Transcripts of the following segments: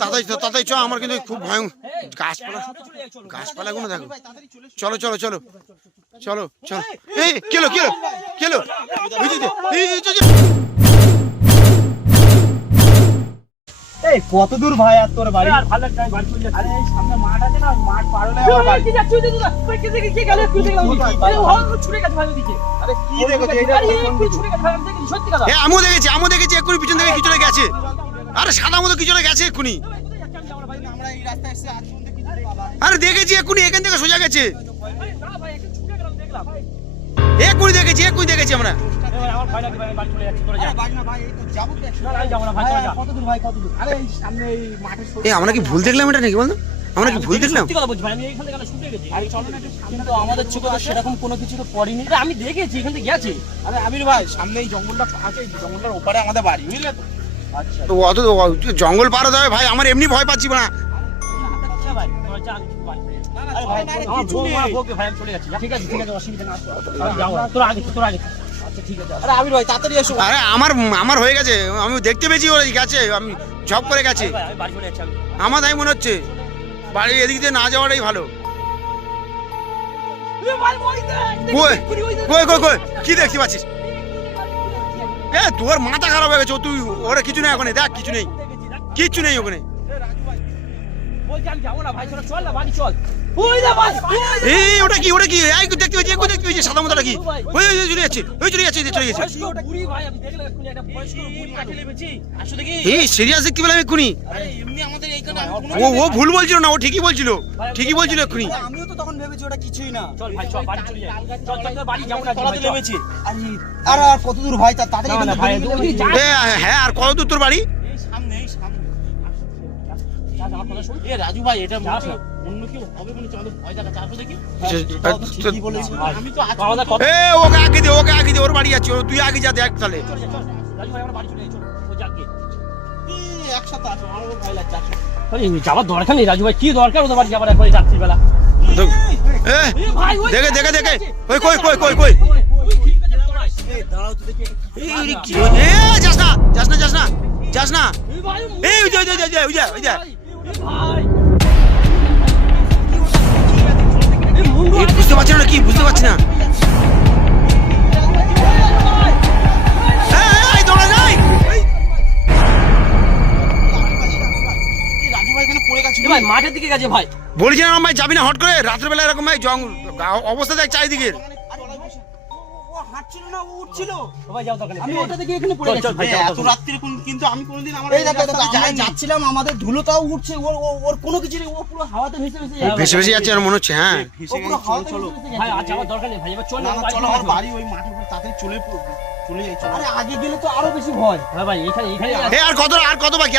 তাড়াতাড়ি চ, আমার কিন্তু খুব ভয়। গাছপালাগুলো দেখো। চলো চলো চলো চলো চলো। এই কেলো কেলো কেলো, এই কত দূর ভাই আর তোর বাড়ি? আর ভালো লাগছে বাড়ি চলে যাচ্ছে। আরে এই সামনে মাঠ আছে না, মাঠ পার হলে আমার বাড়ি। কি যাচ্ছে তুই? তুই কি গেল? তুই গেল আরে ও ছুড়ে গেছে ভাই ওদিকে। আরে কি দেখছিস এইটা? তুই ছুড়ে গেছে ভাই, আমি দেখি সত্যি কথা। এ আমিও দেখেছি এক্ষুনি পিছন থেকে কি চলে গেছে। আরে সাদা মতো কি চলে গেছে এক্ষুনি। আমরা এই রাস্তায় এসে আজ পর্যন্ত কিছু বাবা। আরে দেখেছি এক্ষুনি এখান থেকে সোজা গেছে। না ভাই একটু ছুটে গেলাম দেখলাম। এক্ষুনি দেখেছি আমরা। আমার ভয় লাগে ভাই, বাড়ি চলে যাচ্ছে। তোরা যা। বাড়ি না ভাই, এই তো যাবো তো একটু। না যাবো না ভাই, চলে যা। কত দূর ভাই, কত দূর? আরে এই সামনে এই মাঠের এ আমরা কি ভুল দেখলাম এটা নাকি বলতো? আমরা কি ভুল দেখলাম? সত্যি কথা বলছি ভাই, আমি এইখান থেকে ছুটে গেছি। আরে চলো না একটু সামনে, তো আমাদের চোখে তো সেরকম কোনো কিছু তো পড়েনি। আরে আমি দেখেছি এখান থেকে গেছি। আরে আমির ভাই সামনে এই জঙ্গলটা আছে, এই জঙ্গলটার ওপারে আমাদের বাড়ি, বুঝলে তো? আচ্ছা তো অত জঙ্গল পার হতে হবে ভাই, আমার এমনি ভয় পাচ্ছি না। আচ্ছা ভাই তোরা যা, আরে ভাই আমার বউকে ভাই আমি চলে যাচ্ছি। ঠিক আছে অসুবিধা না, যাও তোরা আগে। আচ্ছা ঠিক আছে। আরে আমির ভাই তাড়াতাড়ি এসো। আরে আমার হয়ে গেছে, আমি দেখতে পেয়েছি ওরা গেছে, আমি ঝপ করে গেছে। আমি বাড়ি চলে যাচ্ছি। আমার তাই মনে হচ্ছে বাড়ি এদিক দিয়ে না যাওয়াটাই ভালো। কই কি দেখতে পাচ্ছিস? এ তোর মাথা খারাপ হয়ে গেছে, তুই ওরা কিছু নেই ওখানে, দেখ কিছু নেই ওখানে। এই ওটা কি এই দেখতে পেয়েছি সাদা মতোটা কি? ওই চলে যাচ্ছে। এই সিরিয়াস দেখতে পেলাম এক্ষুনি। ও ভুল বলছিল না, ও ঠিকই বলছিল এক্ষুনি। আমিও তো তখন ভেবেছি ওটা কিছুই না। চল ভাই চল বাড়ি চলে যাই। চল বাড়ি যাবো না, তোরা তো নেমেছি। আরে আর কত দূর ভাই? তাড়াতাড়ি ভাই। হ্যাঁ আর কত দূর তোর বাড়ি? এই সামনে। রাজু ভাই এটা অন্য কেউ হবে মনে হচ্ছে, আমাদের ভয় দেখা চাপো দেখি। ঠিকই বলেছি, আমি তো ওকে আগে দে, ওর বাড়ি যাচ্ছে, তুই আগে যা দেখ তাহলে। রাজু ভাই আমরা বাড়ি চলে যাই, চল ও যাকে একসাথে আসো, আমার ভয় লাগছে। আরে যাওয়ার দরকার নেই রাজু ভাই, কি দরকার ওদের বাড়ি যাবার একবারে যাচ্ছি বেলা। দেখে ওই কই দাঁড়াও তো দেখি। যাস না। এই ওই যা বুঝতে পারছি না, কি বুঝতে পারছি না। মাঠের দিকে গেছে ভাই, বলছিলাম ভাই যাবি না হট করে রাতের বেলা এরকম ভাই অবস্থা দেখ চারিদিকে। যাচ্ছিলাম আমাদের ধুলোটাও উঠছে, ওর কোনো কিছু নেই, ও পুরো হাওয়াতে ভেসে ভেসে যাচ্ছে আর মনে হচ্ছে। হ্যাঁ বাড়ি ওই মাঠের উপর তাড়াতাড়ি চলে যাই। আরে আগে গেলে তো আরো বেশি ভয়। হ্যাঁ ভাই এখানে আর কত বাকি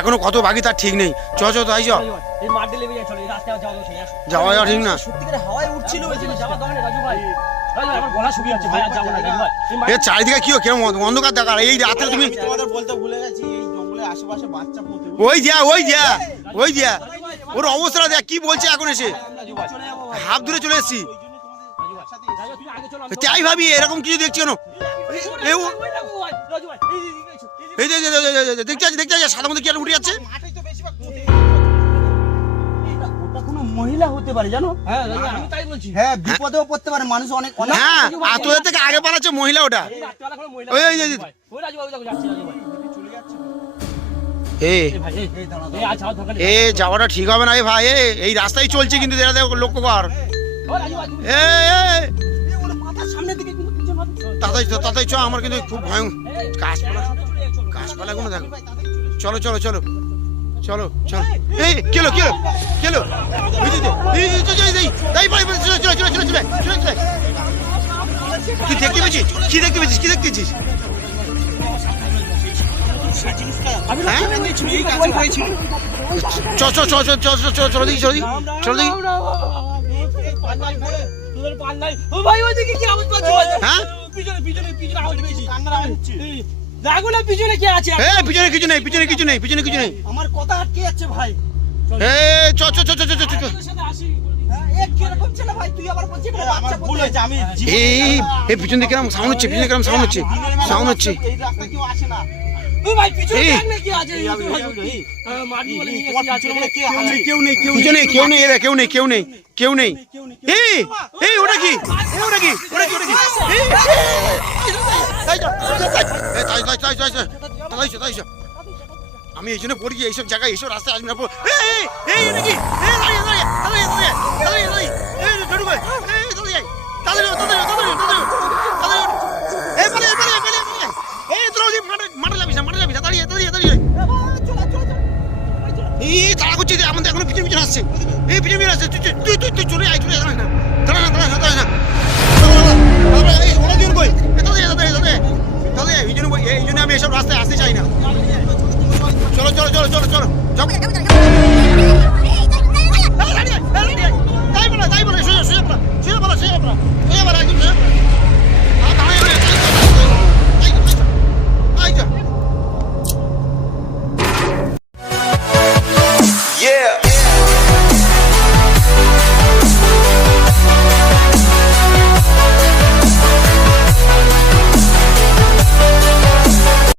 এখনো কত বাকি তার ঠিক নেই। তাই এই মাঠে লেগে যাই, চলো এই রাস্তায় যাওয়া ঠিক না। সত্যিকারে হাওয়ায় উঠছিল, যাওয়া দরকার নেই রাজু ভাই। আমার গলা শুকিয়ে যাচ্ছে ভাই, আর যাবো না ভাই। চারিদিকে কি কেমন অন্ধকার দেখা, এই রাতে তুমি তোমাদের বলতে ভুলে গেছি, এই জঙ্গলের আশেপাশে বাচ্চা পড়তে ওই যা ওর অবস্থা দেখ কি বলছে এখন এসে। হাফ দূরে চলে এসেছি, তাই ভাবি এরকম কিছু দেখছি কেন? দেখতে সাদা মধ্যে কি আর উঠে যাচ্ছে। মহিলা হতে পারে জানো? আমি তাই বলছি। হ্যাঁ বিপদেও পড়তে পারে মানুষ অনেক। হ্যাঁ আর তোদের থেকে আগে পালাচ্ছে মহিলা, ওটা যাওয়াটা ঠিক হবে না ভাই। এই রাস্তায় চলছে কিন্তু লক্ষ্য কর। তাড়াতাড়ি চ, আমার কিন্তু খুব ভয়। গাছপালাগুলো দেখো। চলো এই কেলো তুই দেখতে পেয়েছিস কি দেখতেছিস? চলো দেখি পিছনে কে আছে? পিছনে কিছু নেই। আমার কথা আটকে যাচ্ছে ভাই। পিছন দিকে সাউন্ড হচ্ছে। ওই ভাই পিছনে এই। দেখ না কি আছে মারি বলে নিয়ে এসে আছে কেউ নেই এ দেখ, কেউ নেই এই ওটা কি এই, তাই যা। আমি এই জন্য পড়ি এইসব জায়গায় এইসব রাস্তায় আসবি না এই এটা কি মাঠে যাবিস না দাঁড়িয়ে এই তারা করছে যে আমাদের এখনো পিছনে আসছে এই পিছনে আসছে তুই চলে আয় দাঁড়া না এই ওরা জন কই দাদা এই জন্য আমি এসব রাস্তায় আসতে চাই না চলো